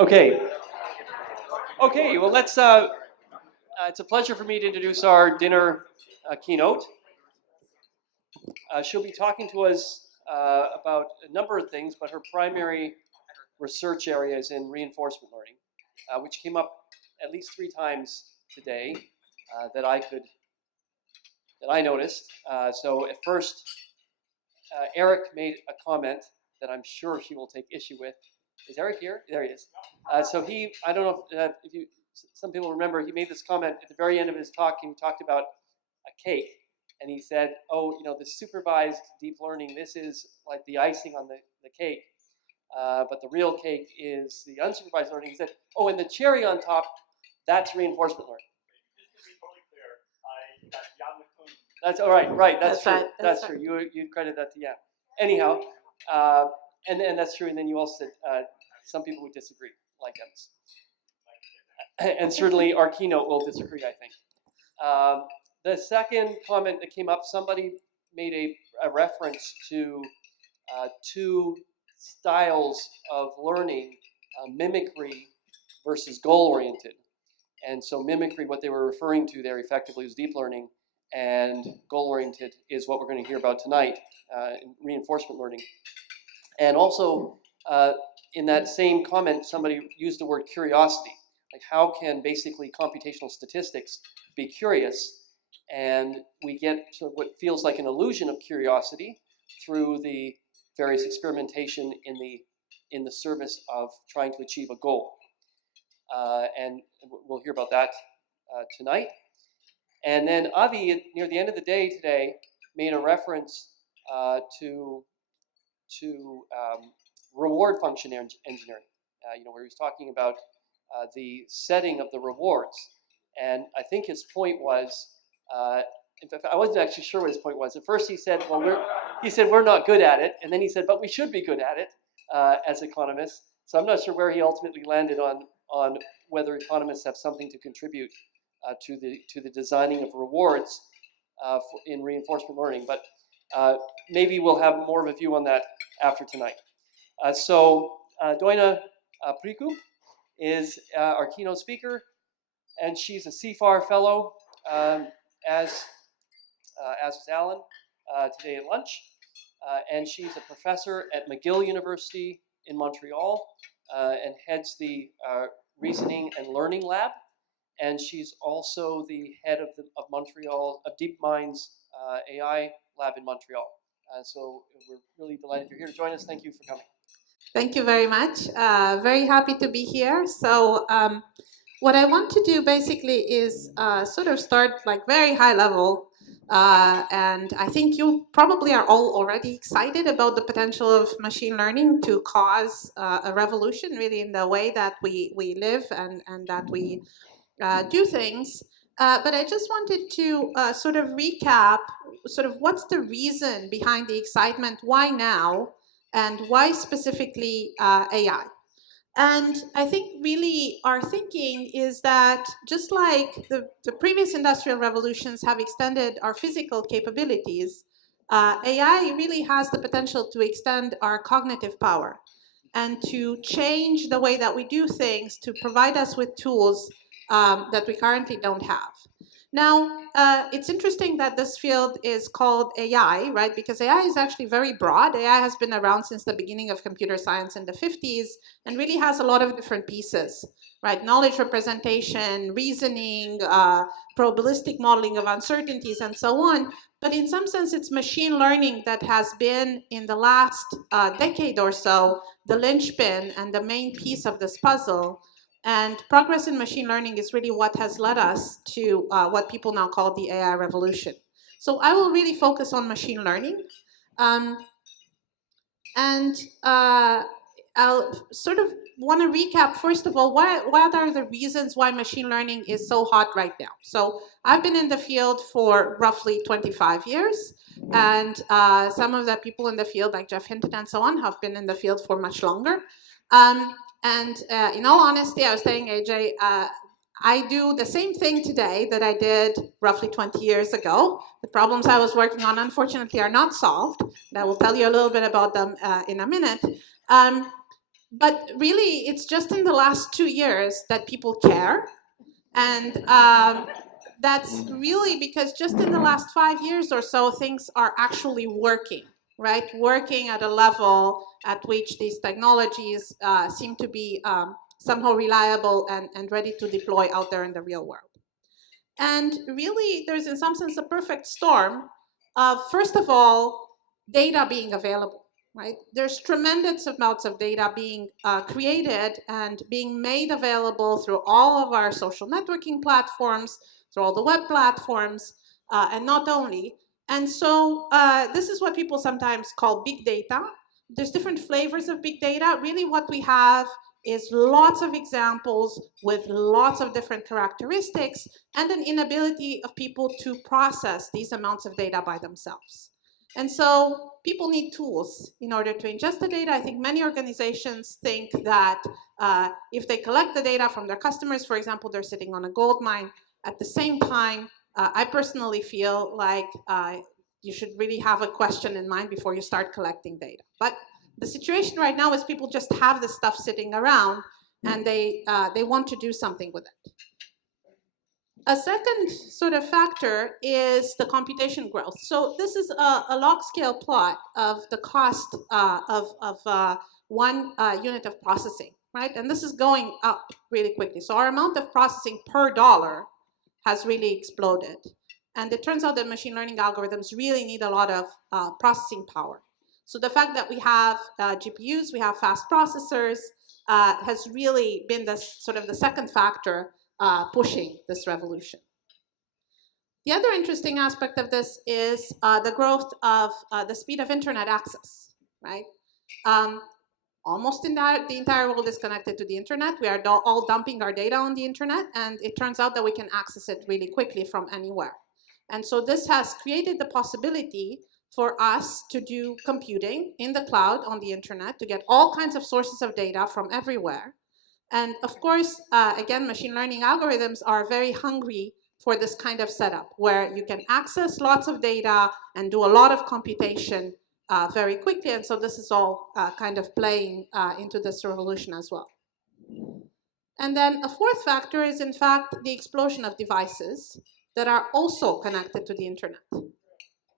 Okay. Okay, well, let's, it's a pleasure for me to introduce our dinner keynote. She'll be talking to us about a number of things, but her primary research area is in reinforcement learning, which came up at least 3 times today that I noticed. So at first, Eric made a comment that I'm sure he will take issue with. Is Eric here? There he is. So I don't know if you, some people remember, he made this comment at the very end of his talk. He talked about a cake, and he said, "Oh, the supervised deep learning. This is like the icing on the cake, but the real cake is the unsupervised learning." He said, "Oh, and the cherry on top, that's reinforcement learning." Just to be totally clear, I got Jan. That's all right. Right, that's true. Right. That's true. You credit that to Jan. Anyhow, and that's true. And then you also said some people would disagree, like us. And certainly our keynote will disagree, I think. The second comment that came up, somebody made a reference to 2 styles of learning, mimicry versus goal-oriented. And so mimicry, what they were referring to there effectively is deep learning, and goal-oriented is what we're going to hear about tonight, in reinforcement learning. And also, in that same comment, somebody used the word curiosity. Like, how can basically computational statistics be curious? And we get sort of what feels like an illusion of curiosity through the various experimentation in the service of trying to achieve a goal. And we'll hear about that tonight. And then Avi, near the end of the day today, made a reference to reward function engineering. Where he was talking about the setting of the rewards. And I think his point was, in fact, I wasn't actually sure what his point was. At first he said, we're not good at it. And then he said, but we should be good at it as economists. So I'm not sure where he ultimately landed on whether economists have something to contribute to the designing of rewards in reinforcement learning. But maybe we'll have more of a view on that after tonight. So Donna Precup is our keynote speaker, and she's a CFAR fellow, as was Alan today at lunch, and she's a professor at McGill University in Montreal, and heads the Reasoning and Learning Lab, and she's also the head of DeepMind's AI lab in Montreal. So we're really delighted you're here to join us. Thank you for coming. Thank you very much. Very happy to be here. So what I want to do basically is sort of start like very high level. And I think you probably are all already excited about the potential of machine learning to cause a revolution really in the way that we live and that we do things. But I just wanted to sort of recap sort of what's the reason behind the excitement, why now? And why specifically AI? And I think really our thinking is that just like the previous industrial revolutions have extended our physical capabilities, AI really has the potential to extend our cognitive power and to change the way that we do things, to provide us with tools that we currently don't have. Now, it's interesting that this field is called AI, right? Because AI is actually very broad. AI has been around since the beginning of computer science in the 50s and really has a lot of different pieces, right? Knowledge representation, reasoning, probabilistic modeling of uncertainties, and so on. But in some sense, it's machine learning that has been, in the last decade or so, the linchpin and the main piece of this puzzle. And progress in machine learning is really what has led us to what people now call the AI revolution. So I will really focus on machine learning. I'll sort of want to recap, first of all, what are the reasons why machine learning is so hot right now? So I've been in the field for roughly 25 years. And some of the people in the field, like Jeff Hinton and so on, have been in the field for much longer. And in all honesty, I was saying, AJ, I do the same thing today that I did roughly 20 years ago. The problems I was working on, unfortunately, are not solved. And I will tell you a little bit about them in a minute. But really, it's just in the last 2 years that people care. And that's really because just in the last 5 years or so, things are actually working, right? Working at a level at which these technologies seem to be somehow reliable and ready to deploy out there in the real world. And really, there's in some sense a perfect storm of, first of all, data being available, right? There's tremendous amounts of data being created and being made available through all of our social networking platforms, through all the web platforms, and not only. And so this is what people sometimes call big data. There's different flavors of big data. Really what we have is lots of examples with lots of different characteristics and an inability of people to process these amounts of data by themselves. And so people need tools in order to ingest the data. I think many organizations think that if they collect the data from their customers, for example, they're sitting on a gold mine. At the same time, I personally feel like you should really have a question in mind before you start collecting data. But the situation right now is people just have this stuff sitting around and they want to do something with it. A second sort of factor is the computation growth. So this is a log scale plot of the cost of one unit of processing, right? And this is going up really quickly. So our amount of processing per dollar has really exploded. And it turns out that machine learning algorithms really need a lot of processing power. So the fact that we have GPUs, we have fast processors, has really been the sort of the second factor pushing this revolution. The other interesting aspect of this is the growth of the speed of internet access, right? Almost the entire world is connected to the internet. We are all dumping our data on the internet, and it turns out that we can access it really quickly from anywhere. And so this has created the possibility for us to do computing in the cloud on the internet, to get all kinds of sources of data from everywhere. And of course, again, machine learning algorithms are very hungry for this kind of setup where you can access lots of data and do a lot of computation very quickly. And so this is all kind of playing into this revolution as well. And then a fourth factor is, in fact, the explosion of devices that are also connected to the internet.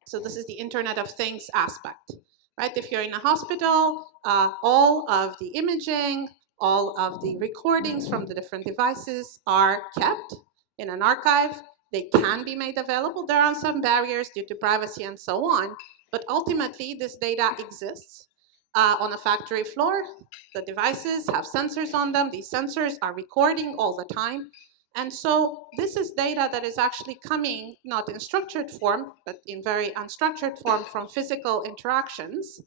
So this is the Internet of Things aspect, right? If you're in a hospital, all of the imaging, all of the recordings from the different devices are kept in an archive. They can be made available. There are some barriers due to privacy and so on, but ultimately this data exists on a factory floor. The devices have sensors on them. These sensors are recording all the time. And so this is data that is actually coming, not in structured form, but in very unstructured form from physical interactions.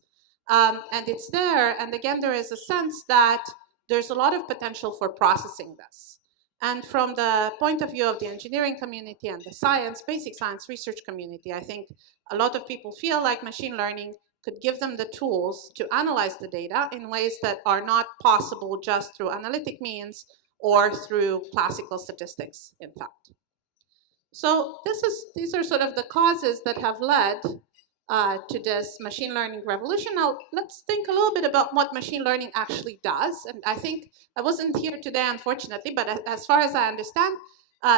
And it's there, and again, there is a sense that there's a lot of potential for processing this. And from the point of view of the engineering community and the science, basic science research community, I think a lot of people feel like machine learning could give them the tools to analyze the data in ways that are not possible just through analytic means or through classical statistics, in fact. So these are sort of the causes that have led to this machine learning revolution. Now, let's think a little bit about what machine learning actually does. And I think I wasn't here today, unfortunately, but as far as I understand,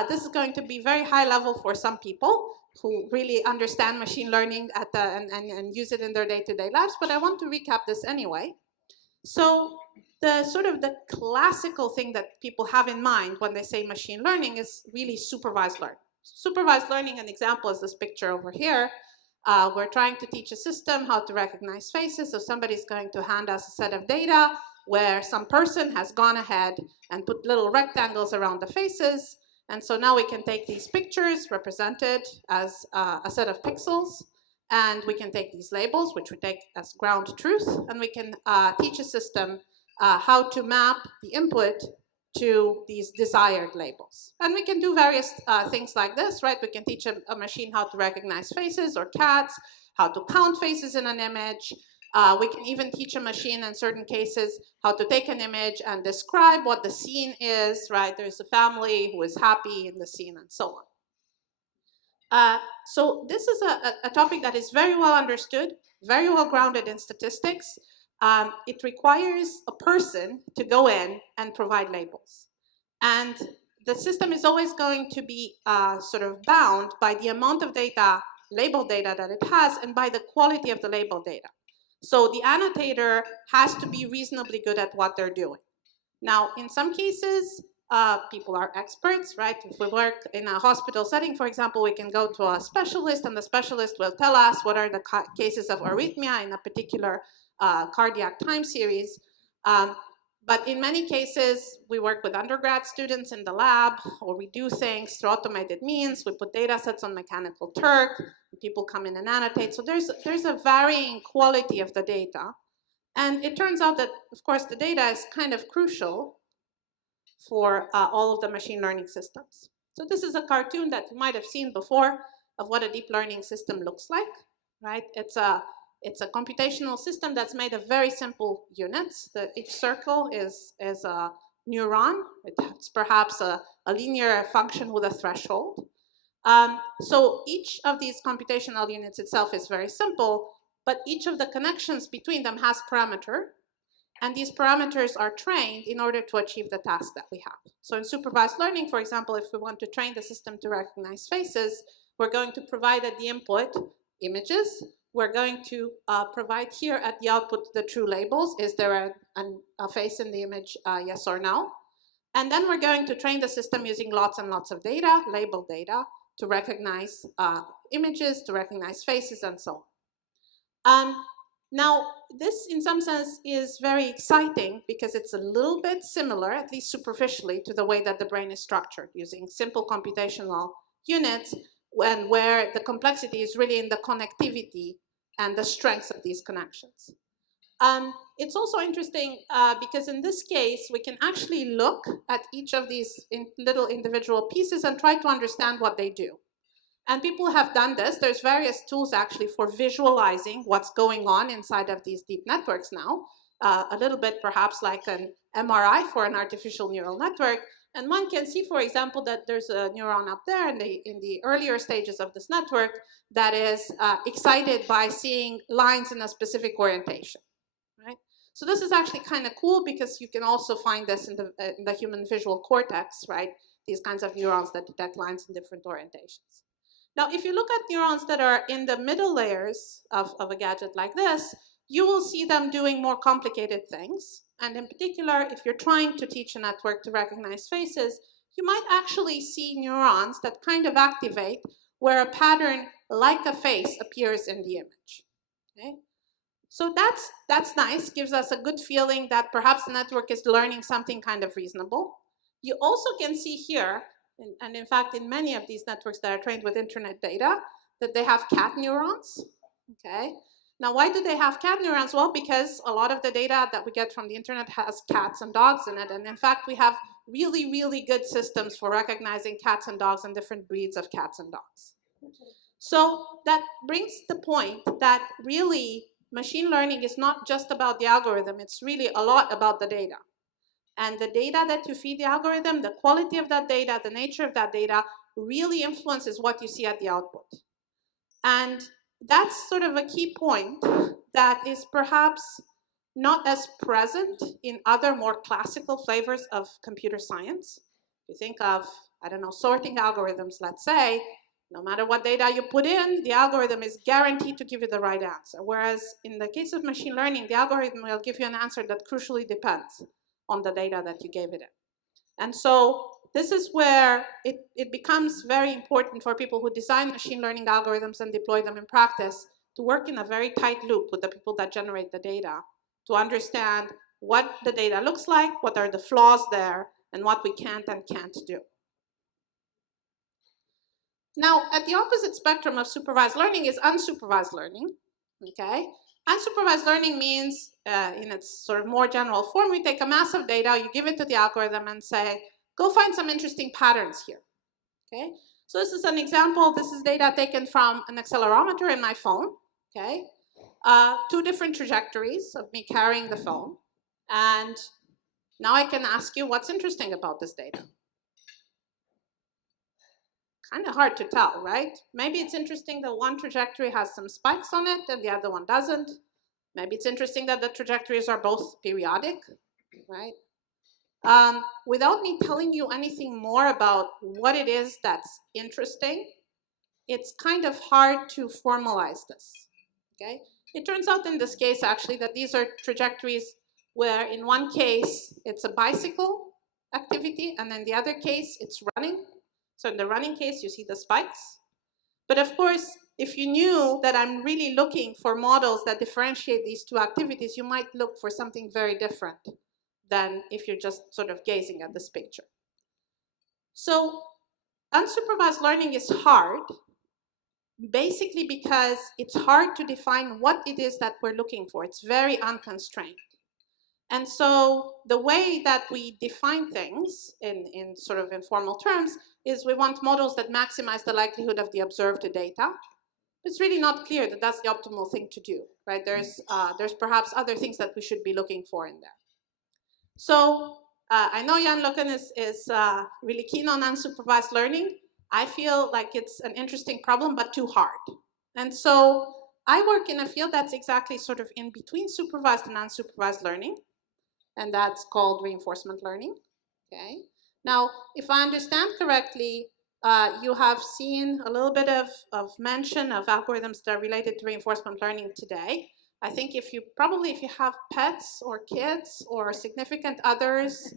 this is going to be very high level for some people who really understand machine learning and use it in their day-to-day lives. But I want to recap this anyway. So the sort of the classical thing that people have in mind when they say machine learning is really supervised learning. Supervised learning, an example is this picture over here. We're trying to teach a system how to recognize faces. So somebody's going to hand us a set of data where some person has gone ahead and put little rectangles around the faces. And so now we can take these pictures represented as a set of pixels. And we can take these labels, which we take as ground truth. And we can teach a system how to map the input to these desired labels. And we can do various things like this, right? We can teach a machine how to recognize faces or cats, how to count faces in an image. We can even teach a machine in certain cases how to take an image and describe what the scene is, right? There's a family who is happy in the scene and so on. So this is a topic that is very well understood, very well grounded in statistics. it requires a person to go in and provide labels. And the system is always going to be sort of bound by the amount of data, label data that it has, and by the quality of the label data. So the annotator has to be reasonably good at what they're doing. Now, in some cases, people are experts, right? If we work in a hospital setting, for example, we can go to a specialist, and the specialist will tell us what are the cases of arrhythmia in a particular cardiac time series. But in many cases, we work with undergrad students in the lab, or we do things through automated means. We put data sets on Mechanical Turk, and people come in and annotate. So there's a varying quality of the data. And it turns out that, of course, the data is kind of crucial for all of the machine learning systems. So this is a cartoon that you might have seen before of what a deep learning system looks like, right? It's a computational system that's made of very simple units. Each circle is a neuron. It's perhaps a linear function with a threshold. So each of these computational units itself is very simple, but each of the connections between them has parameter. And these parameters are trained in order to achieve the task that we have. So in supervised learning, for example, if we want to train the system to recognize faces, we're going to provide at the input images. We're going to provide here at the output the true labels. Is there a face in the image, yes or no? And then we're going to train the system using lots and lots of data, labeled data, to recognize images, to recognize faces, and so on. Now, this in some sense is very exciting because it's a little bit similar, at least superficially, to the way that the brain is structured, using simple computational units, where the complexity is really in the connectivity and the strengths of these connections. It's also interesting because in this case, we can actually look at each of these little individual pieces and try to understand what they do. And people have done this. There's various tools actually for visualizing what's going on inside of these deep networks now, a little bit perhaps like an MRI for an artificial neural network. And one can see, for example, that there's a neuron up there in the earlier stages of this network that is excited by seeing lines in a specific orientation, right? So this is actually kind of cool because you can also find this in the human visual cortex, right? These kinds of neurons that detect lines in different orientations. Now, if you look at neurons that are in the middle layers of a gadget like this, you will see them doing more complicated things. And in particular, if you're trying to teach a network to recognize faces, you might actually see neurons that kind of activate where a pattern like a face appears in the image. Okay? So that's nice, gives us a good feeling that perhaps the network is learning something kind of reasonable. You also can see here, and in fact, in many of these networks that are trained with internet data, that they have cat neurons, okay? Now, why do they have cat neurons? Well, because a lot of the data that we get from the internet has cats and dogs in it, and in fact, we have really, really good systems for recognizing cats and dogs and different breeds of cats and dogs. So that brings the point that really machine learning is not just about the algorithm, it's really a lot about the data. And the data that you feed the algorithm, the quality of that data, the nature of that data really influences what you see at the output. And that's sort of a key point that is perhaps not as present in other more classical flavors of computer science. If you think of, I don't know, sorting algorithms, let's say, no matter what data you put in, the algorithm is guaranteed to give you the right answer. Whereas in the case of machine learning, the algorithm will give you an answer that crucially depends on the data that you gave it in. And so this is where it becomes very important for people who design machine learning algorithms and deploy them in practice to work in a very tight loop with the people that generate the data to understand what the data looks like, what are the flaws there, and what we can and can't do. Now, at the opposite spectrum of supervised learning is unsupervised learning, okay? Unsupervised learning means, in its sort of more general form, we take a mass of data, you give it to the algorithm and say, go find some interesting patterns here, okay? So this is an example. This is data taken from an accelerometer in my phone, okay? Two different trajectories of me carrying the phone. And now I can ask you what's interesting about this data. Kind of hard to tell, right? Maybe it's interesting that one trajectory has some spikes on it and the other one doesn't. Maybe it's interesting that the trajectories are both periodic, right? Without me telling you anything more about what it is that's interesting, it's kind of hard to formalize this, okay? It turns out in this case, actually, that these are trajectories where in one case, it's a bicycle activity, and in the other case, it's running. So in the running case, you see the spikes. But of course, if you knew that I'm really looking for models that differentiate these two activities, you might look for something very different than if you're just sort of gazing at this picture. So unsupervised learning is hard, basically because it's hard to define what it is that we're looking for. It's very unconstrained. And so the way that we define things in sort of informal terms is we want models that maximize the likelihood of the observed data. It's really not clear that that's the optimal thing to do, right? There's perhaps other things that we should be looking for in there. So I know Jan Lukken is really keen on unsupervised learning. I feel like it's an interesting problem, but too hard. And so I work in a field that's exactly sort of in between supervised and unsupervised learning, and that's called reinforcement learning, okay? Now, if I understand correctly, you have seen a little bit of mention of algorithms that are related to reinforcement learning today. I think if you have pets or kids or significant others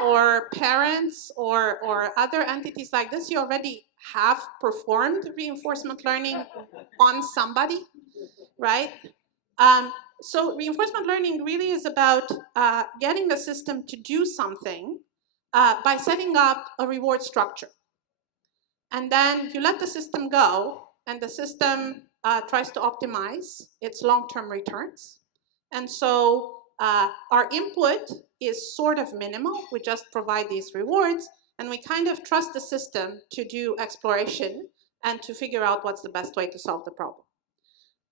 or parents or other entities like this, you already have performed reinforcement learning on somebody, right? So reinforcement learning really is about getting the system to do something by setting up a reward structure. And then you let the system go, and the system tries to optimize its long-term returns. And so our input is sort of minimal. We just provide these rewards, and we kind of trust the system to do exploration and to figure out what's the best way to solve the problem.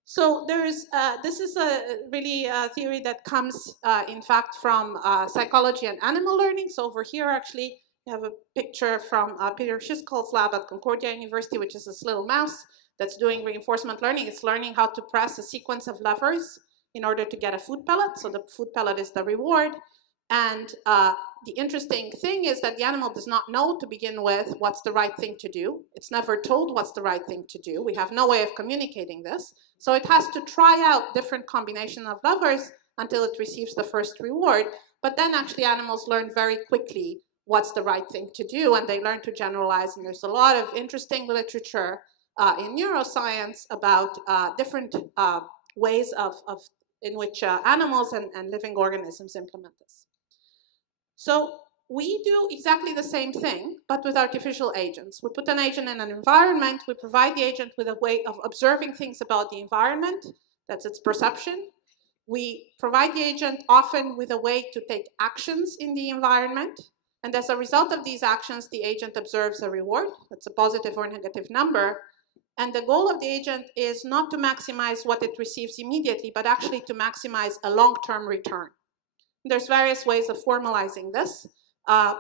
So there's, this is a really theory that comes, in fact, from psychology and animal learning. So over here, actually, you have a picture from Peter Schischkol's lab at Concordia University, which is this little mouse that's doing reinforcement learning. It's learning how to press a sequence of levers in order to get a food pellet. So the food pellet is the reward. And the interesting thing is that the animal does not know to begin with what's the right thing to do. It's never told what's the right thing to do. We have no way of communicating this. So it has to try out different combinations of levers until it receives the first reward. But then actually animals learn very quickly what's the right thing to do, and they learn to generalize. And there's a lot of interesting literature in neuroscience about different ways in which animals and living organisms implement this. So we do exactly the same thing, but with artificial agents. We put an agent in an environment. We provide the agent with a way of observing things about the environment. That's its perception. We provide the agent often with a way to take actions in the environment. And as a result of these actions, the agent observes a reward. That's a positive or negative number. And the goal of the agent is not to maximize what it receives immediately, but actually to maximize a long-term return. There's various ways of formalizing this,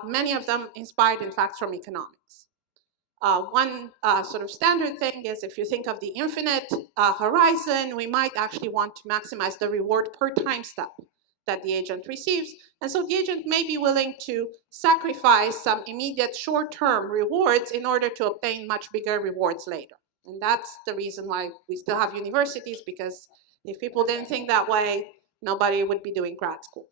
many of them inspired, in fact, from economics. One sort of standard thing is if you think of the infinite horizon, we might actually want to maximize the reward per time step that the agent receives. And so the agent may be willing to sacrifice some immediate short-term rewards in order to obtain much bigger rewards later. And that's the reason why we still have universities, because if people didn't think that way, nobody would be doing grad school.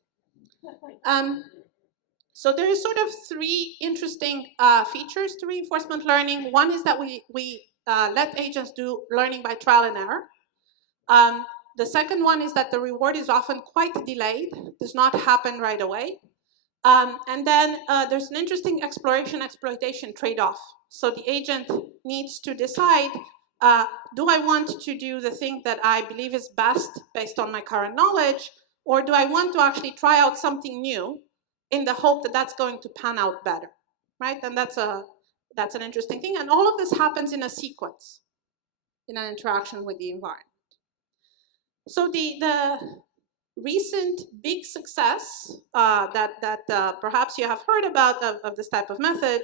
So there is sort of three interesting features to reinforcement learning. One is that we let agents do learning by trial and error. The second one is that the reward is often quite delayed, does not happen right away. And then there's an interesting exploration-exploitation trade-off. So the agent needs to decide, do I want to do the thing that I believe is best based on my current knowledge, or do I want to actually try out something new in the hope that that's going to pan out better, right? And that's an interesting thing. And all of this happens in a sequence, in an interaction with the environment. So the recent big success that perhaps you have heard about of this type of method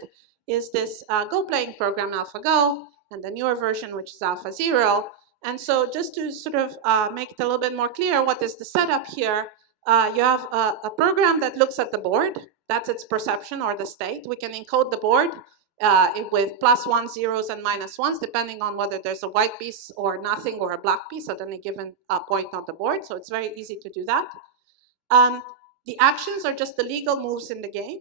is this Go playing program, AlphaGo, and the newer version, which is AlphaZero. And so just to sort of make it a little bit more clear, what is the setup here? You have a program that looks at the board. That's its perception or the state. We can encode the board with +1s, 0s, and -1s, depending on whether there's a white piece or nothing or a black piece at any given point on the board. So it's very easy to do that. The actions are just the legal moves in the game.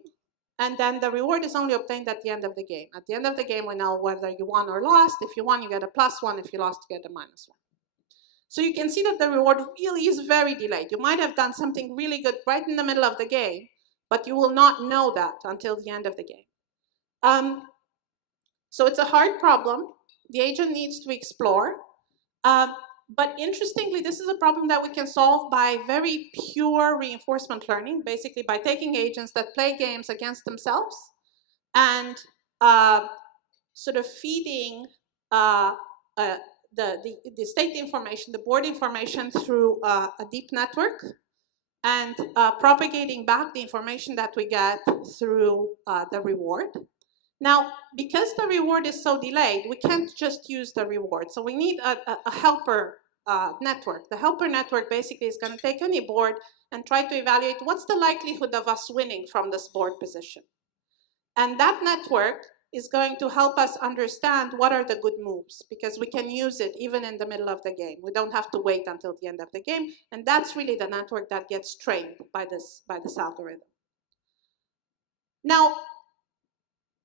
And then the reward is only obtained at the end of the game. At the end of the game, we know whether you won or lost. If you won, you get a +1. If you lost, you get a -1. So you can see that the reward really is very delayed. You might have done something really good right in the middle of the game, but you will not know that until the end of the game. So it's a hard problem. The agent needs to explore. But interestingly, this is a problem that we can solve by very pure reinforcement learning, basically by taking agents that play games against themselves and sort of feeding the state information, the board information through a deep network and propagating back the information that we get through the reward. Now, because the reward is so delayed, we can't just use the reward. So we need a helper network. The helper network basically is going to take any board and try to evaluate what's the likelihood of us winning from this board position. And that network is going to help us understand what are the good moves, because we can use it even in the middle of the game. We don't have to wait until the end of the game. And that's really the network that gets trained by this algorithm. Now,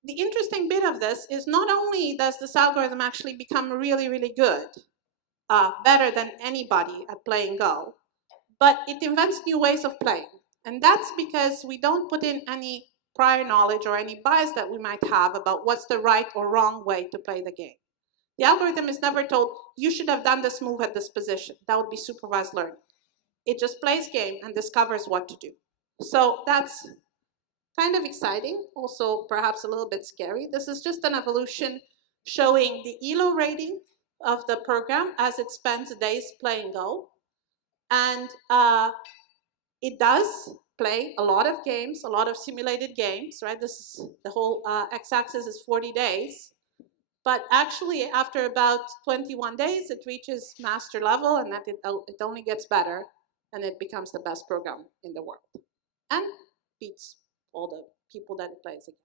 the interesting bit of this is not only does this algorithm actually become really, really good, better than anybody at playing Go, but it invents new ways of playing. And that's because we don't put in any prior knowledge or any bias that we might have about what's the right or wrong way to play the game. The algorithm is never told, you should have done this move at this position. That would be supervised learning. It just plays game and discovers what to do. So that's kind of exciting, also perhaps a little bit scary. This is just an evolution showing the ELO rating of the program as it spends days playing Go. And it does play a lot of games, a lot of simulated games, right? This is the whole x-axis is 40 days. But actually, after about 21 days, it reaches master level, and that it only gets better, and it becomes the best program in the world, and beats all the people that it plays against.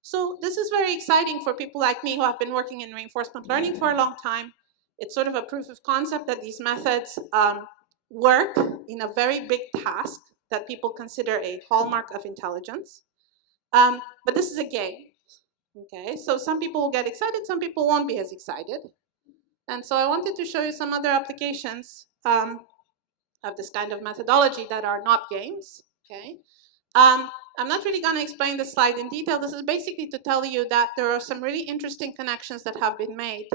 So this is very exciting for people like me who have been working in reinforcement learning for a long time. It's sort of a proof of concept that these methods work in a very big task that people consider a hallmark of intelligence. But this is a game. Okay, so some people will get excited, some people won't be as excited. And so I wanted to show you some other applications of this kind of methodology that are not games. Okay, I'm not really going to explain this slide in detail. This is basically to tell you that there are some really interesting connections that have been made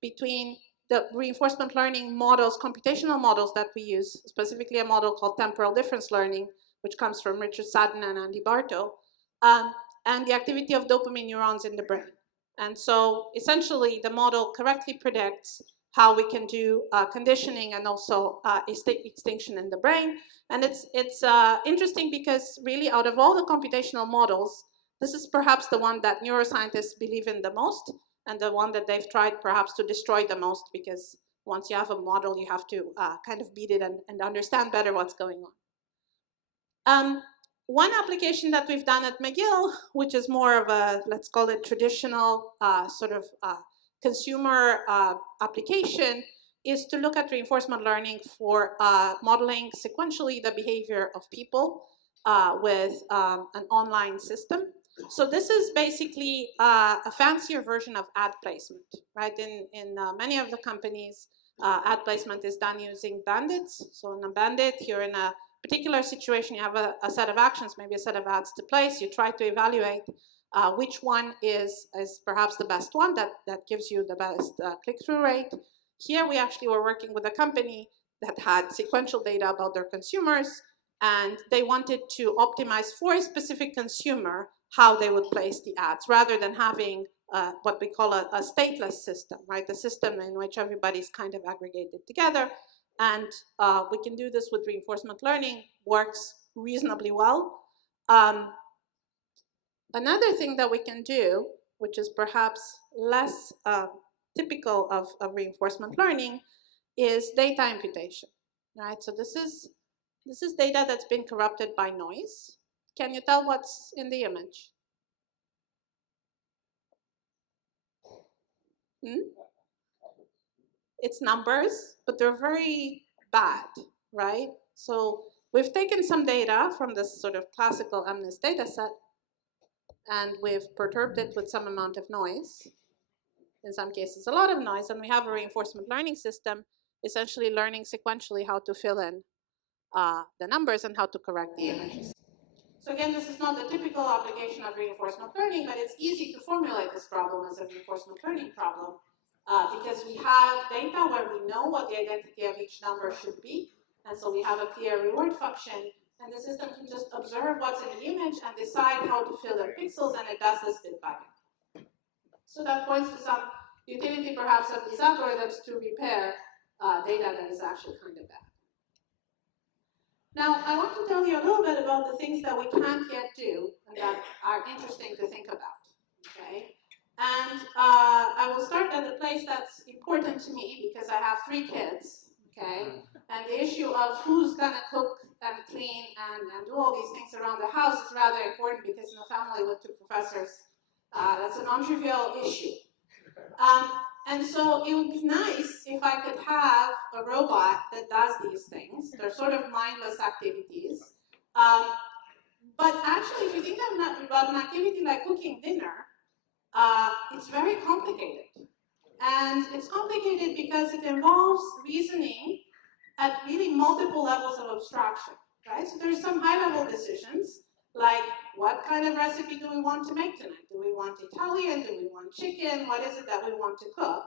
between the reinforcement learning models, computational models that we use, specifically a model called temporal difference learning, which comes from Richard Sadden and Andy Barto, and the activity of dopamine neurons in the brain. And so essentially the model correctly predicts how we can do conditioning and also extinction in the brain. And it's interesting because really out of all the computational models, this is perhaps the one that neuroscientists believe in the most, and the one that they've tried perhaps to destroy the most, because once you have a model, you have to kind of beat it and understand better what's going on. One application that we've done at McGill, which is more of a, let's call it traditional sort of consumer application, is to look at reinforcement learning for modeling sequentially the behavior of people with an online system. So this is basically a fancier version of ad placement, right? In many of the companies, ad placement is done using bandits. So in a bandit, you're in a particular situation, you have a set of actions, maybe a set of ads to place. You try to evaluate which one is perhaps the best one that gives you the best click-through rate. Here we actually were working with a company that had sequential data about their consumers, and they wanted to optimize for a specific consumer how they would place the ads, rather than having what we call a stateless system, right? The system in which everybody's kind of aggregated together. And we can do this with reinforcement learning, works reasonably well. Another thing that we can do, which is perhaps less typical of reinforcement learning is data imputation, right? So this is data that's been corrupted by noise. Can you tell what's in the image? It's numbers, but they're very bad, right? So we've taken some data from this sort of classical MNIST data set, and we've perturbed it with some amount of noise. In some cases, a lot of noise, and we have a reinforcement learning system essentially learning sequentially how to fill in the numbers and how to correct the images. So again, this is not the typical application of reinforcement learning, but it's easy to formulate this problem as a reinforcement learning problem because we have data where we know what the identity of each number should be, and so we have a clear reward function, and the system can just observe what's in the image and decide how to fill in pixels, and it does this bit by bit. So that points to some utility perhaps of these algorithms to repair data that is actually kind of bad. Now, I want to tell you a little bit about the things that we can't yet do and that are interesting to think about, okay? And I will start at the place that's important to me because I have 3 kids, okay? And the issue of who's gonna cook and clean and do all these things around the house is rather important because in a family with 2 professors, that's a non-trivial issue. And so it would be nice if I could have a robot that does these things. They're sort of mindless activities. But actually, if you think about an activity like cooking dinner, it's very complicated. And it's complicated because it involves reasoning at really multiple levels of abstraction, right? So there's some high-level decisions, like what kind of recipe do we want to make tonight? Do we want Italian? Do we want chicken? What is it that we want to cook?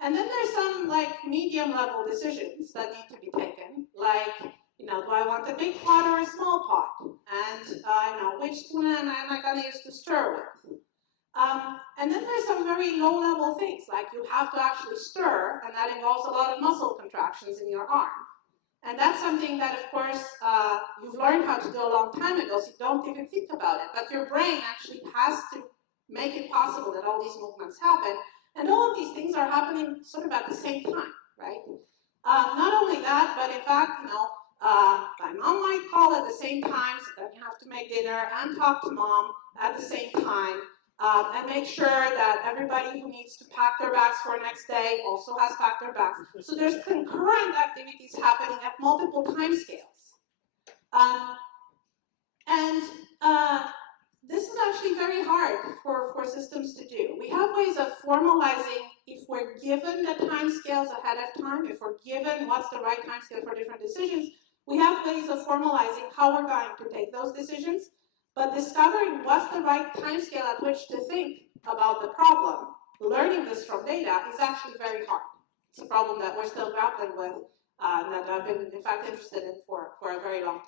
And then there's some like medium-level decisions that need to be taken, like, do I want a big pot or a small pot? And which spoon am I going to use to stir with? And then there's some very low-level things, like you have to actually stir, and that involves a lot of muscle contractions in your arm. And that's something that, of course, you've learned how to do a long time ago, so you don't even think about it. But your brain actually has to make it possible that all these movements happen. And all of these things are happening sort of at the same time, right? Not only that, but in fact, my mom might call at the same time, so then you have to make dinner and talk to mom at the same time. And make sure that everybody who needs to pack their bags for next day also has packed their bags. So there's concurrent activities happening at multiple time scales. This is actually very hard for systems to do. We have ways of formalizing, if we're given the time scales ahead of time, if we're given what's the right time scale for different decisions, we have ways of formalizing how we're going to take those decisions. But discovering what's the right time scale at which to think about the problem, learning this from data, is actually very hard. It's a problem that we're still grappling with, that I've been, in fact, interested in for a very long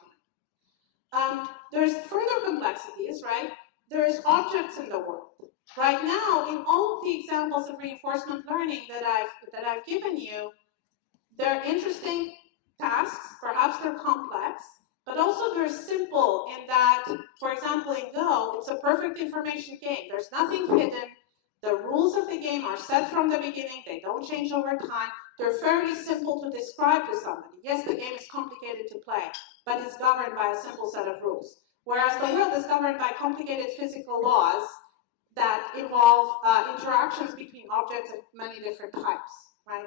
time. There's further complexities, right? There's objects in the world. Right now, in all of the examples of reinforcement learning that I've given you, they're interesting tasks, perhaps they're complex, but also they're simple in that, for example, in Go, it's a perfect information game. There's nothing hidden. The rules of the game are set from the beginning. They don't change over time. They're fairly simple to describe to somebody. Yes, the game is complicated to play, but it's governed by a simple set of rules. Whereas the world is governed by complicated physical laws that involve interactions between objects of many different types, right?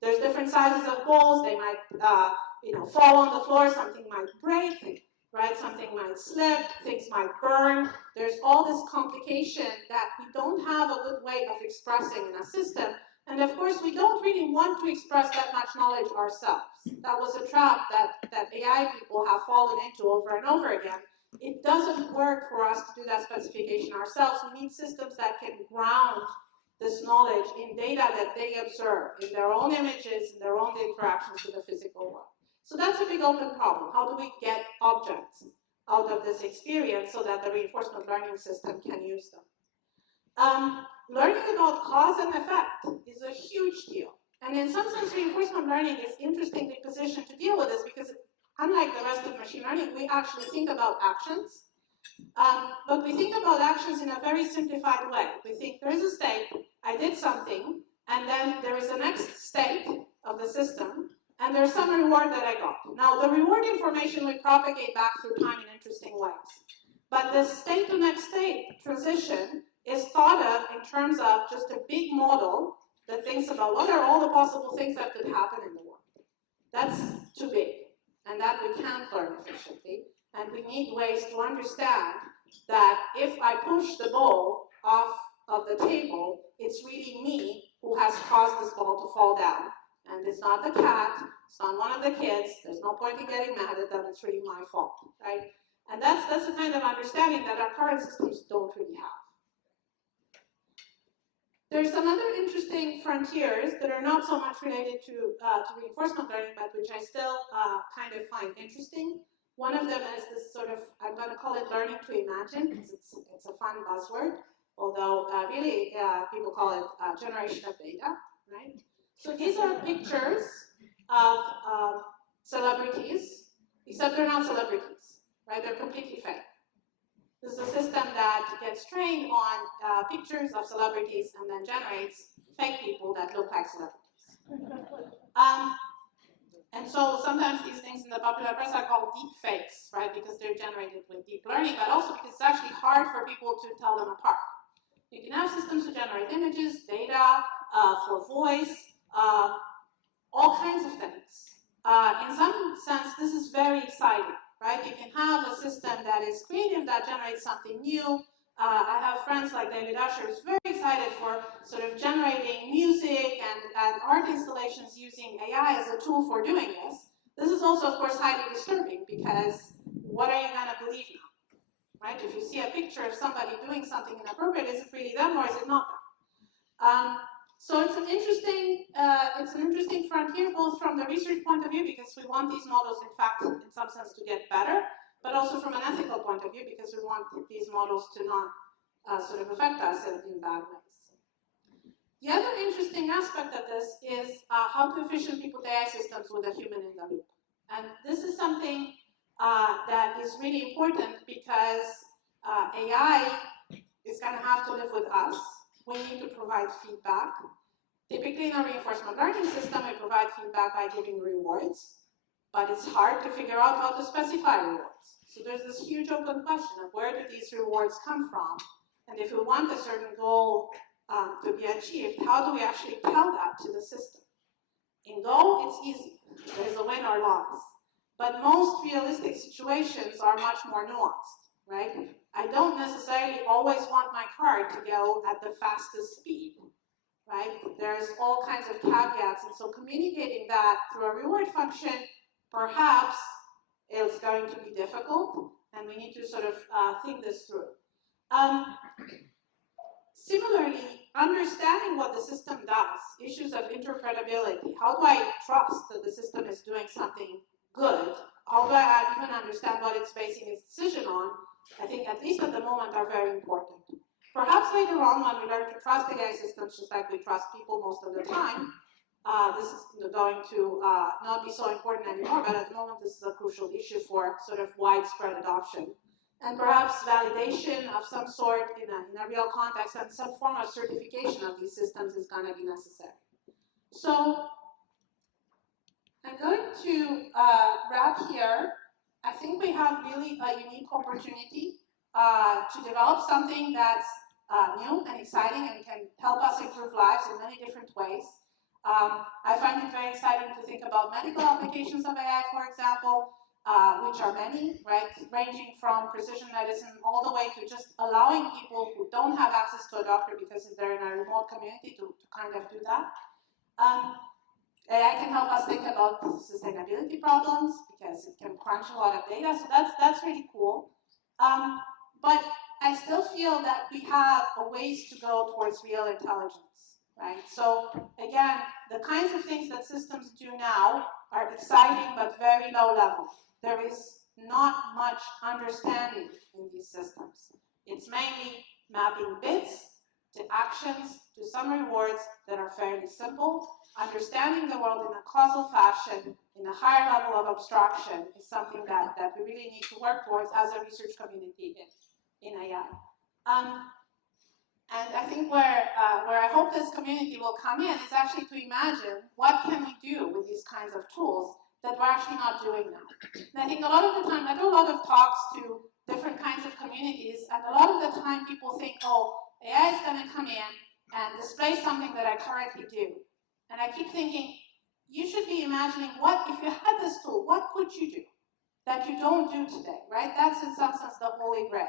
There's different sizes of balls. They might fall on the floor. Something might break, right? Something might slip. Things might burn. There's all this complication that we don't have a good way of expressing in a system. And of course, we don't really want to express that much knowledge ourselves. That was a trap that AI people have fallen into over and over again. It doesn't work for us to do that specification ourselves. We need systems that can ground this knowledge in data that they observe, in their own images, in their own interactions with the physical world. So that's a big open problem. How do we get objects out of this experience so that the reinforcement learning system can use them? Learning about cause and effect is a huge deal. And in some sense, reinforcement learning is interestingly positioned to deal with this because unlike the rest of machine learning, we actually think about actions. But we think about actions in a very simplified way. We think there's a state, I did something, and then there is the next state of the system, and there's some reward that I got. Now, the reward information will propagate back through time in interesting ways. But the state to next state transition is thought of in terms of just a big model that thinks about what are all the possible things that could happen in the world. That's too big, and that we can't learn efficiently. And we need ways to understand that if I push the ball off of the table, it's really me who has caused this ball to fall down. And it's not the cat, it's not one of the kids, there's no point in getting mad at them, it's really my fault, right? And that's the kind of understanding that our current systems don't really have. There's some other interesting frontiers that are not so much related to reinforcement learning, but which I still kind of find interesting. One of them is this sort of, I'm going to call it learning to imagine, because it's a fun buzzword, although really people call it generation of data, right? So these are pictures of celebrities, except they're not celebrities, right? They're completely fake. This is a system that gets trained on pictures of celebrities and then generates fake people that look like celebrities. And so sometimes these things in the popular press are called deep fakes, right? Because they're generated with deep learning, but also because it's actually hard for people to tell them apart. You can have systems to generate images, data, for voice, all kinds of things. In some sense, this is very exciting, right? You can have a system that is creative, that generates something new. I have friends like David Usher who's very excited for sort of generating music and art installations using AI as a tool for doing this. This is also, of course, highly disturbing because what are you going to believe now, right? If you see a picture of somebody doing something inappropriate, is it really them or is it not them? So it's an interesting frontier, both from the research point of view, because we want these models, in fact, in some sense, to get better, but also from an ethical point of view, because we want these models to not sort of affect us in bad ways. The other interesting aspect of this is how to efficiently put AI systems with a human in the loop. And this is something that is really important because AI is going to have to live with us. We need to provide feedback. Typically in a reinforcement learning system, we provide feedback by giving rewards, but it's hard to figure out how to specify rewards. So there's this huge open question of where do these rewards come from? And if we want a certain goal to be achieved, how do we actually tell that to the system? In Go, it's easy. There's a win or loss. But most realistic situations are much more nuanced, right? I don't necessarily always want my car to go at the fastest speed, right? There's all kinds of caveats, and so communicating that through a reward function perhaps is going to be difficult, and we need to sort of think this through. Similarly, understanding what the system does, issues of interpretability. How do I trust that the system is doing something good? How do I even understand what it's basing its decision on? I think, at least at the moment, are very important. Perhaps later on, when we learn to trust AI systems just like we trust people most of the time, this is going to not be so important anymore, but at the moment, this is a crucial issue for sort of widespread adoption. And perhaps validation of some sort in a real context and some form of certification of these systems is going to be necessary. So I'm going to wrap here. I think we have really a unique opportunity to develop something that's new and exciting and can help us improve lives in many different ways. I find it very exciting to think about medical applications of AI, for example, which are many, right, ranging from precision medicine all the way to just allowing people who don't have access to a doctor because they're in a remote community to kind of do that. AI can help us think about sustainability problems because it can crunch a lot of data, so that's really cool. But I still feel that we have a ways to go towards real intelligence, right? So again, the kinds of things that systems do now are exciting but very low level. There is not much understanding in these systems. It's mainly mapping bits to actions to some rewards that are fairly simple. Understanding the world in a causal fashion, in a higher level of abstraction, is something that we really need to work towards as a research community in AI. And I think where I hope this community will come in is actually to imagine what can we do with these kinds of tools that we're actually not doing now. And I think a lot of the time, I do a lot of talks to different kinds of communities, and a lot of the time people think, oh, AI is going to come in and displace something that I currently do. And I keep thinking, you should be imagining what, if you had this tool, what could you do that you don't do today, right? That's in some sense the holy grail.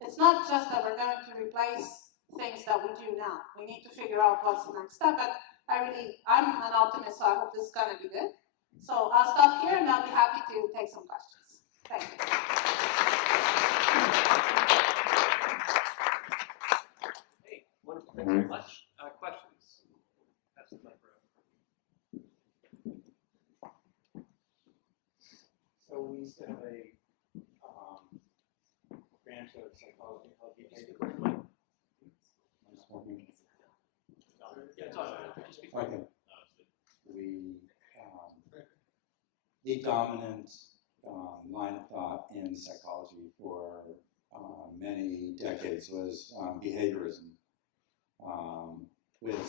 It's not just that we're going to replace things that we do now. We need to figure out what's the next step, but I'm an optimist, so I hope this is going to be good. So I'll stop here, and I'll be happy to take some questions. Thank you. Hey, wonderful. Thank you very much. Questions? Pass the mic around. So we used to have a branch of psychology called behavior. Yeah, it's on. Okay. The dominant line of thought in psychology for many decades was behaviorism, with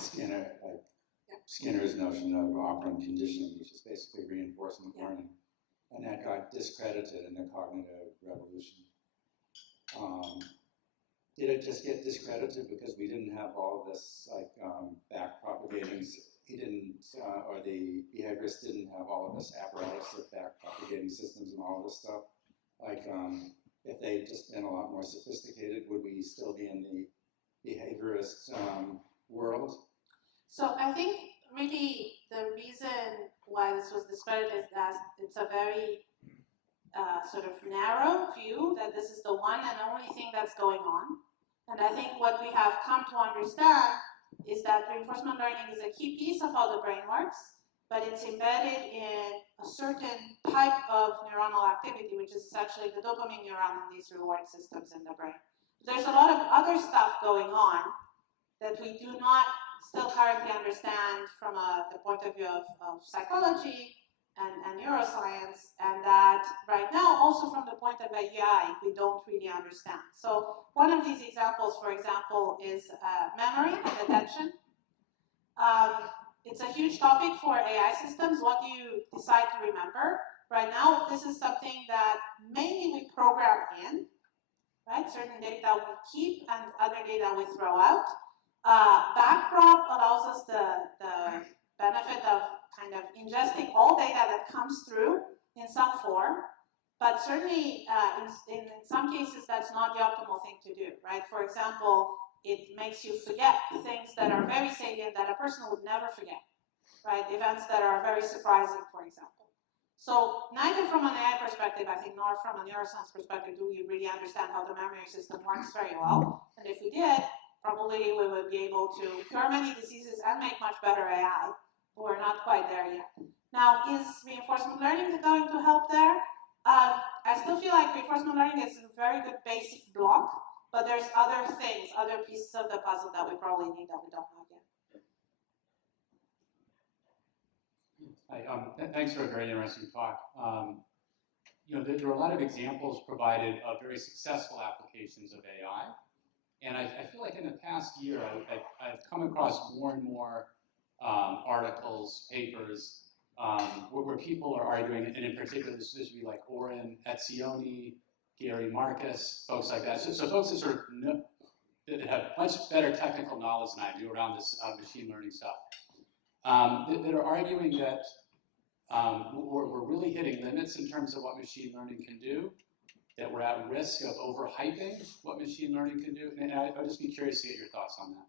Skinner's notion of operant conditioning, which is basically reinforcement learning, and that got discredited in the cognitive revolution. Did it just get discredited because we didn't have all of this back propagating? Or the behaviorists didn't have all of this apparatus of back propagating systems and all of this stuff. If they'd just been a lot more sophisticated, would we still be in the behaviorist world? So I think really the reason why this was discredited is that it's a very sort of narrow view that this is the one and only thing that's going on. And I think what we have come to understand is that reinforcement learning is a key piece of how the brain works, but it's embedded in a certain type of neuronal activity, which is essentially the dopamine neuron and these reward systems in the brain. There's a lot of other stuff going on that we do not still currently understand from the point of view of psychology and neuroscience, and that right now, also from the point of AI, we don't really understand. So one of these examples, for example, is memory and attention. It's a huge topic for AI systems. What do you decide to remember? Right now, this is something that mainly we program in, right? Certain data we keep and other data we throw out. Backprop allows us the benefit of kind of ingesting all data that comes through in some form, but certainly in some cases that's not the optimal thing to do, right? For example, it makes you forget things that are very salient that a person would never forget, right? Events that are very surprising, for example. So neither from an AI perspective, I think, nor from a neuroscience perspective do we really understand how the memory system works very well. And if we did, probably we would be able to cure many diseases and make much better AI. But we're not quite there yet. Now, is reinforcement learning going to help there? I still feel like reinforcement learning is a very good basic block, but there's other things, other pieces of the puzzle that we probably need that we don't know yet. Hi, thanks for a very interesting talk. There are a lot of examples provided of very successful applications of AI. And I feel like in the past year, I've come across more and more articles, papers, where people are arguing, and in particular, this would be like Oren Etzioni, Gary Marcus, folks like that. So folks that sort of know, that have much better technical knowledge than I do around this machine learning stuff, that are arguing that we're really hitting limits in terms of what machine learning can do, that we're at risk of overhyping what machine learning can do, and I'd just be curious to get your thoughts on that.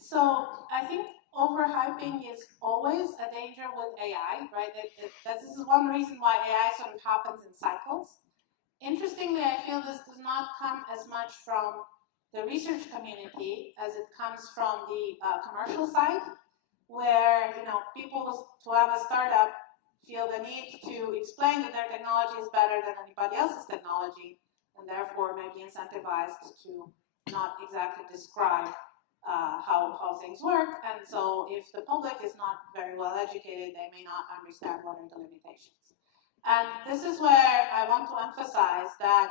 So I think overhyping is always a danger with AI, right? This is one reason why AI sort of happens in cycles. Interestingly, I feel this does not come as much from the research community as it comes from the commercial side, where people to have a startup feel the need to explain that their technology is better than anybody else's technology, and therefore may be incentivized to not exactly describe how things work. And so if the public is not very well educated, they may not understand what are the limitations. And this is where I want to emphasize that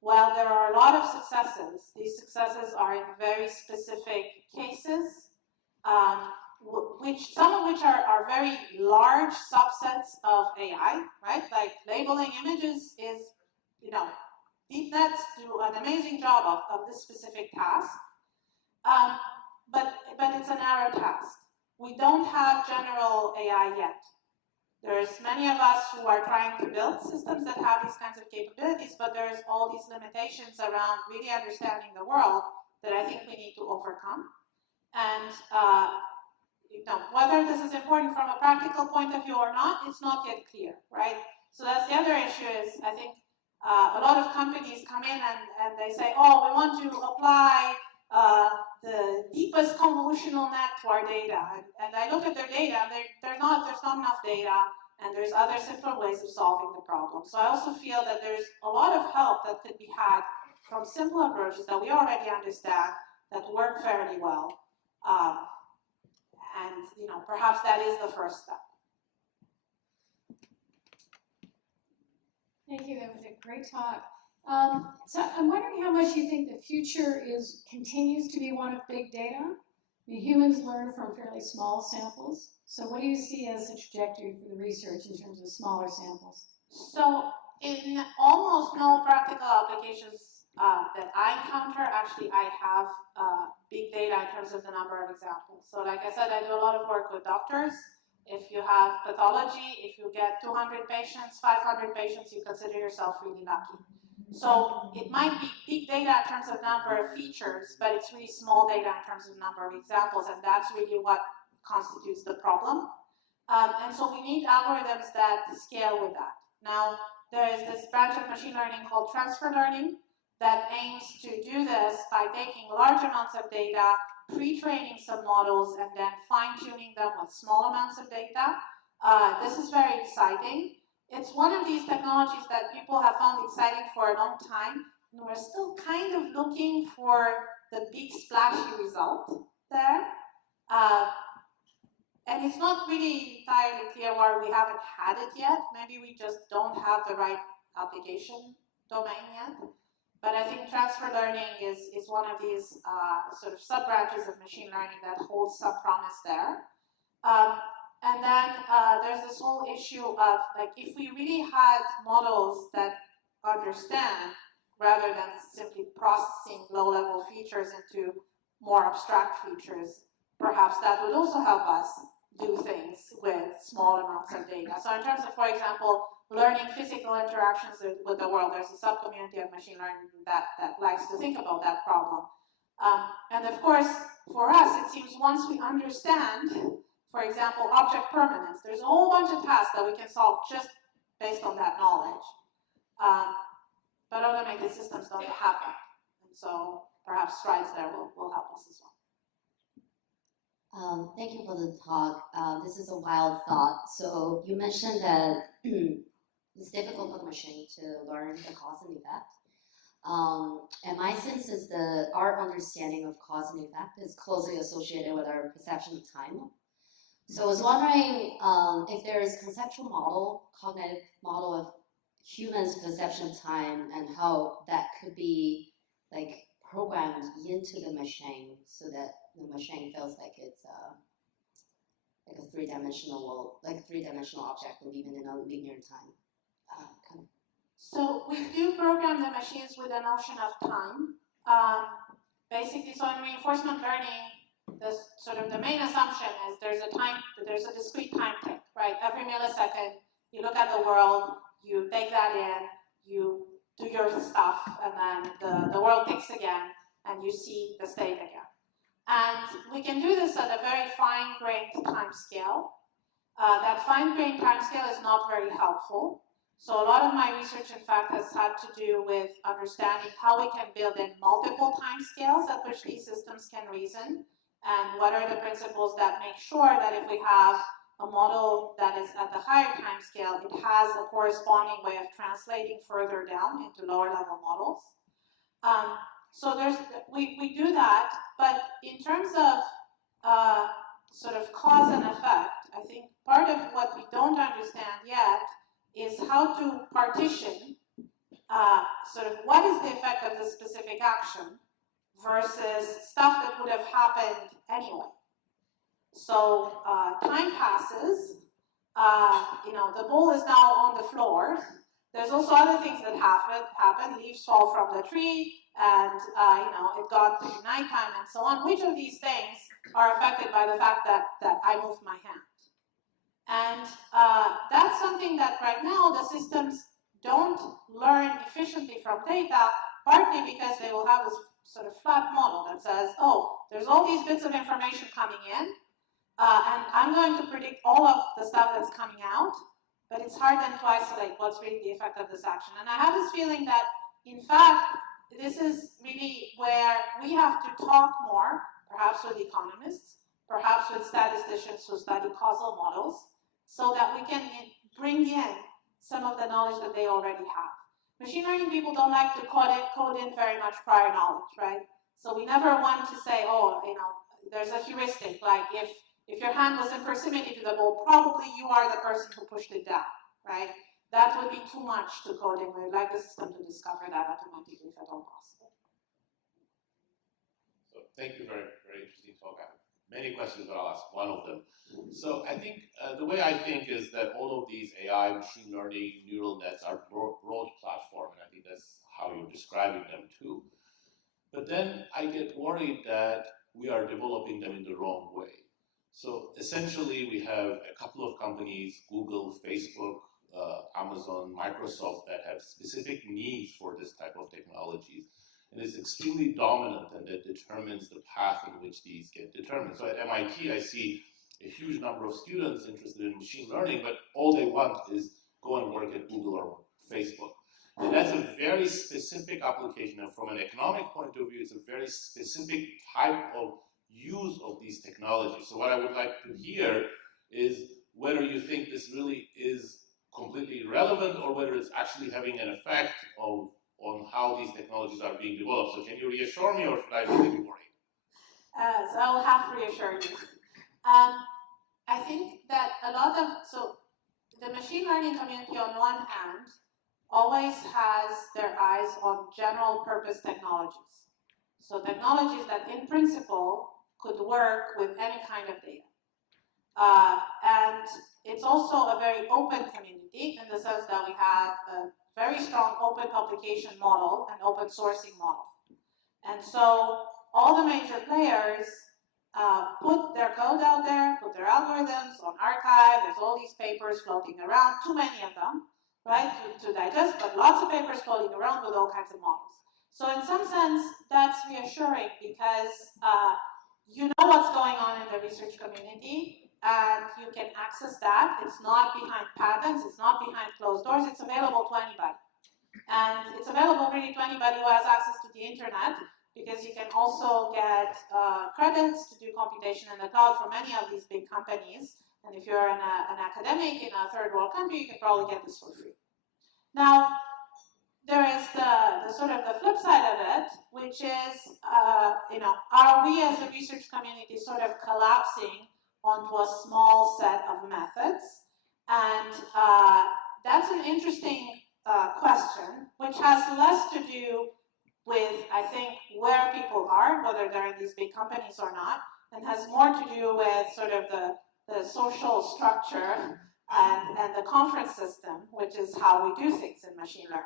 While there are a lot of successes, these successes are in very specific cases, some of which are very large subsets of AI, right? Like labeling images is, deep nets do an amazing job of this specific task, but it's a narrow task. We don't have general AI yet. There's many of us who are trying to build systems that have these kinds of capabilities, but there's all these limitations around really understanding the world that I think we need to overcome. And whether this is important from a practical point of view or not, it's not yet clear, right? So that's the other issue is, I think a lot of companies come in and they say, oh, we want to apply the deepest convolutional net to our data. And I look at their data, and there's not enough data, and there's other simpler ways of solving the problem. So I also feel that there's a lot of help that could be had from simple approaches that we already understand, that work fairly well. And perhaps that is the first step. Thank you. That was a great talk. So I'm wondering how much you think the future continues to be one of big data. Humans learn from fairly small samples. So what do you see as the trajectory for the research in terms of smaller samples? So in almost no practical applications that I encounter, actually I have big data in terms of the number of examples. So like I said, I do a lot of work with doctors. If you have pathology, if you get 200 patients, 500 patients, you consider yourself really lucky. So it might be big data in terms of number of features, but it's really small data in terms of number of examples, and that's really what constitutes the problem. And so we need algorithms that scale with that. Now, there is this branch of machine learning called transfer learning that aims to do this by taking large amounts of data, pre-training some models, and then fine-tuning them with small amounts of data. This is very exciting. It's one of these technologies that people have found exciting for a long time, and we're still kind of looking for the big splashy result there. And it's not really entirely clear why we haven't had it yet. Maybe we just don't have the right application domain yet. But I think transfer learning is one of these sort of sub-branches of machine learning that holds some promise there. And then there's this whole issue of, like, if we really had models that understand, rather than simply processing low-level features into more abstract features, perhaps that would also help us do things with small amounts of data. So in terms of, for example, learning physical interactions with the world, there's a sub-community of machine learning that likes to think about that problem. And of course, for us, it seems once we understand, for example, object permanence, there's a whole bunch of tasks that we can solve just based on that knowledge. But automated systems don't have that. And so perhaps strides there will help us as well. Thank you for the talk. This is a wild thought. So you mentioned that it's difficult for the machine to learn the cause and effect. And my sense is that our understanding of cause and effect is closely associated with our perception of time. So I was wondering if there is a conceptual model, cognitive model of humans' perception of time and how that could be like programmed into the machine so that the machine feels like it's like a three-dimensional object, but even in a linear time. So we do program the machines with a notion of time. Basically, so in reinforcement learning, the main assumption is there's a discrete time tick, right? Every millisecond, you look at the world, you take that in, you do your stuff, and then the world ticks again, and you see the state again. And we can do this at a very fine-grained time scale. That fine-grained time scale is not very helpful. So a lot of my research, in fact, has had to do with understanding how we can build in multiple time scales at which these systems can reason, and what are the principles that make sure that if we have a model that is at the higher time scale, it has a corresponding way of translating further down into lower level models. So we do that, but in terms of sort of cause and effect, I think part of what we don't understand yet is how to partition sort of what is the effect of this specific action versus stuff that would have happened anyway. So time passes, the ball is now on the floor. There's also other things that happen. Leaves fall from the tree, and it got to nighttime and so on. Which of these things are affected by the fact that I moved my hand? And that's something that right now the systems don't learn efficiently from data, partly because they will have this sort of flat model that says, oh, there's all these bits of information coming in, and I'm going to predict all of the stuff that's coming out, but it's hard then to isolate what's really the effect of this action. And I have this feeling that, in fact, this is really where we have to talk more, perhaps with economists, perhaps with statisticians who study causal models, so that we can bring in some of the knowledge that they already have. Machine learning people don't like to code in very much prior knowledge, right? So we never want to say, oh, there's a heuristic, like if your hand was in proximity to the ball, probably you are the person who pushed it down, right? That would be too much to code in. We'd like the system to discover that automatically if at all possible. So thank you, very, very interesting talk. I have many questions, but I'll ask one of them. So I think the way I think is that all of these AI, machine learning, neural nets are broad platform, and I think that's how you're describing them too. But then I get worried that we are developing them in the wrong way. So essentially, we have a couple of companies, Google, Facebook, Amazon, Microsoft, that have specific needs for this type of technologies. And it's extremely dominant, and that determines the path in which these get determined. So at MIT, I see a huge number of students interested in machine learning, but all they want is go and work at Google or Facebook. And that's a very specific application. And from an economic point of view, it's a very specific type of use of these technologies. So what I would like to hear is whether you think this really is completely irrelevant, or whether it's actually having an effect on how these technologies are being developed. So can you reassure me, or should I really be worried? So I will have to reassure you. I think that so the machine learning community on one hand always has their eyes on general purpose technologies. So technologies that in principle could work with any kind of data. And it's also a very open community in the sense that we have a very strong open publication model and open sourcing model. And so all the major players put their code out there, put their algorithms on archive. There's all these papers floating around, too many of them, right, to digest, but lots of papers floating around with all kinds of models. So in some sense, that's reassuring because you know what's going on in the research community, and you can access that. It's not behind patents, it's not behind closed doors, it's available to anybody. And it's available really to anybody who has access to the internet, because you can also get credits to do computation in the cloud from any of these big companies. And if you're an academic in a third world country, you can probably get this for free. Now, there is the sort of the flip side of it, which is, are we as a research community sort of collapsing onto a small set of methods? And that's an interesting question, which has less to do with, I think, where people are, whether they're in these big companies or not, and has more to do with sort of the social structure and the conference system, which is how we do things in machine learning.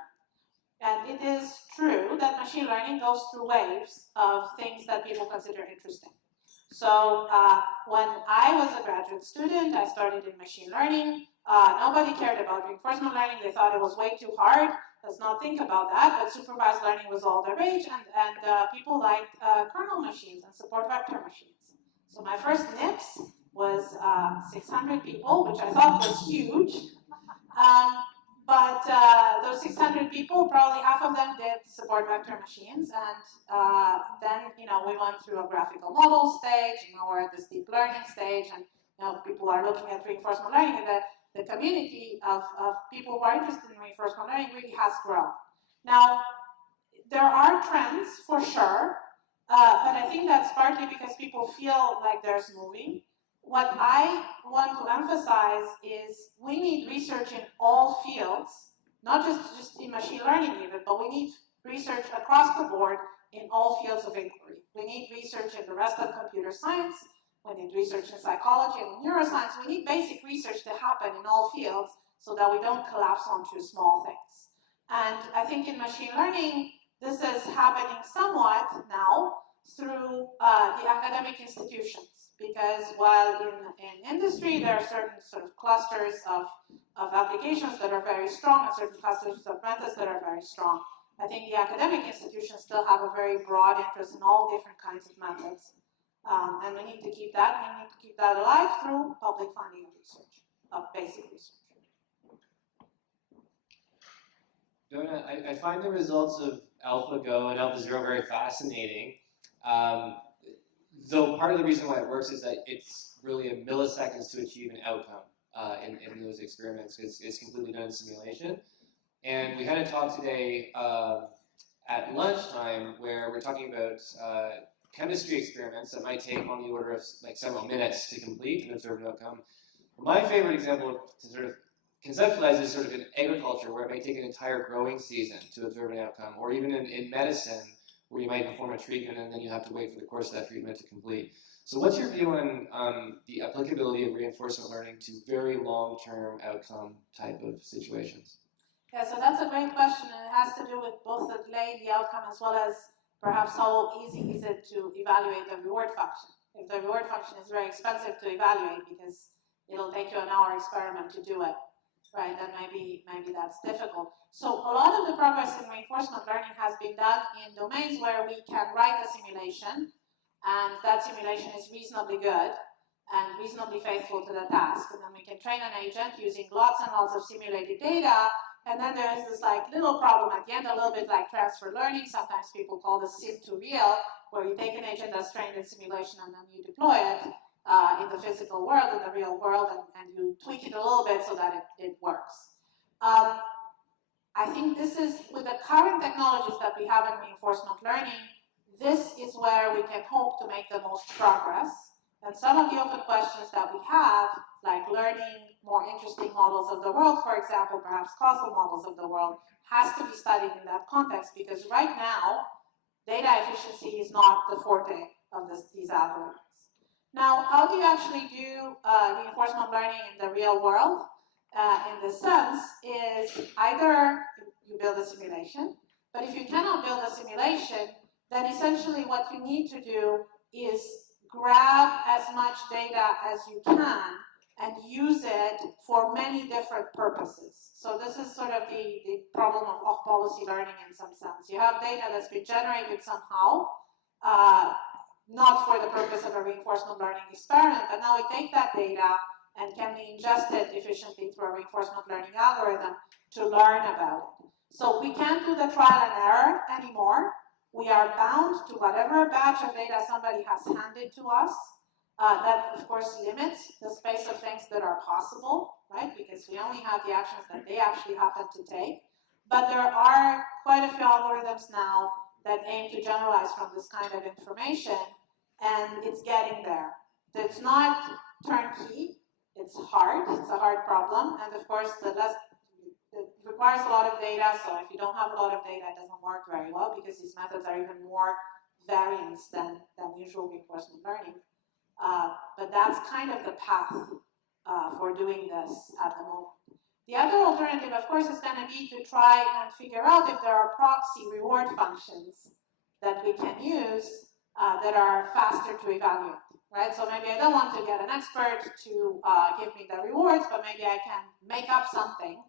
And it is true that machine learning goes through waves of things that people consider interesting. So when I was a graduate student, I started in machine learning. Nobody cared about reinforcement learning. They thought it was way too hard. Let's not think about that. But supervised learning was all the rage, and people liked kernel machines and support vector machines. So my first NIPS was 600 people, which I thought was huge. But those 600 people, probably half of them did support vector machines, and then we went through a graphical model stage, and now we're at this deep learning stage, and people are looking at reinforcement learning, and the community of people who are interested in reinforcement learning really has grown. Now, there are trends for sure, but I think that's partly because people feel like there's moving. What I want to emphasize is we need research in all fields not just in machine learning even, but we need research across the board in all fields of inquiry. We need research in the rest of computer science, we need research in psychology and neuroscience, we need basic research to happen in all fields so that we don't collapse onto small things. And I think in machine learning, this is happening somewhat now through the academic institutions, because while in industry there are certain sort of clusters of applications that are very strong and certain clusters of methods that are very strong, I think the academic institutions still have a very broad interest in all different kinds of methods. And we need to keep that. We need to keep that alive through public funding of research, of basic research. Donna, I find the results of AlphaGo and AlphaZero very fascinating. Though part of the reason why it works is that it's really a milliseconds to achieve an outcome in those experiments, because it's completely done in simulation. And we had a talk today at lunchtime where we're talking about chemistry experiments that might take on the order of like several minutes to complete and observe an outcome. My favorite example to sort of conceptualize is sort of in agriculture, where it may take an entire growing season to observe an outcome, or even in medicine, where you might perform a treatment and then you have to wait for the course of that treatment to complete. So what's your view on the applicability of reinforcement learning to very long-term outcome type of situations? Yeah, so that's a great question, and it has to do with both the delay, the outcome, as well as perhaps how easy is it to evaluate the reward function. If the reward function is very expensive to evaluate because it'll take you an hour experiment to do it, right, then maybe that's difficult. So a lot of the progress in reinforcement learning has been done in domains where we can write a simulation, and that simulation is reasonably good and reasonably faithful to the task. And then we can train an agent using lots and lots of simulated data. And then there's this like little problem at the end, a little bit like transfer learning. Sometimes people call this sim to real, where you take an agent that's trained in simulation and then you deploy it in the physical world, in the real world, and you tweak it a little bit so that it works. I think this is, with the current technologies that we have in reinforcement learning, this is where we can hope to make the most progress. And some of the open questions that we have, like learning more interesting models of the world, for example, perhaps causal models of the world, has to be studied in that context, because right now, data efficiency is not the forte of these algorithms. Now, how do you actually do reinforcement learning in the real world? In this sense, is either you build a simulation, but if you cannot build a simulation, then essentially what you need to do is grab as much data as you can and use it for many different purposes. So this is sort of the problem of off-policy learning in some sense. You have data that's been generated somehow, not for the purpose of a reinforcement learning experiment, but now we take that data and can we ingest it efficiently through a reinforcement learning algorithm to learn about it. So we can't do the trial and error anymore. We are bound to whatever batch of data somebody has handed to us. That, of course, limits the space of things that are possible, right? Because we only have the actions that they actually happen to take. But there are quite a few algorithms now that aim to generalize from this kind of information, and it's getting there. It's not turnkey. It's hard. It's a hard problem. And, of course, it requires a lot of data, so if you don't have a lot of data, it doesn't work very well, because these methods are even more variance than usual reinforcement learning. But that's kind of the path for doing this at the moment. The other alternative, of course, is going to be to try and figure out if there are proxy reward functions that we can use that are faster to evaluate, right? So maybe I don't want to get an expert to give me the rewards, but maybe I can make up something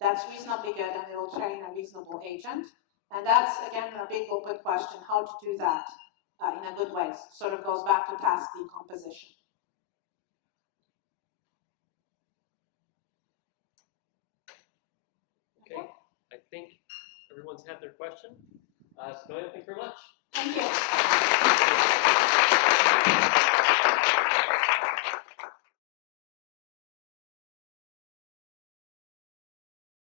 that's reasonably good and it'll train a reasonable agent. And that's, again, a big open question, how to do that in a good way. Sort of goes back to task decomposition. Okay, I think everyone's had their question. So thank you very much. Thank you.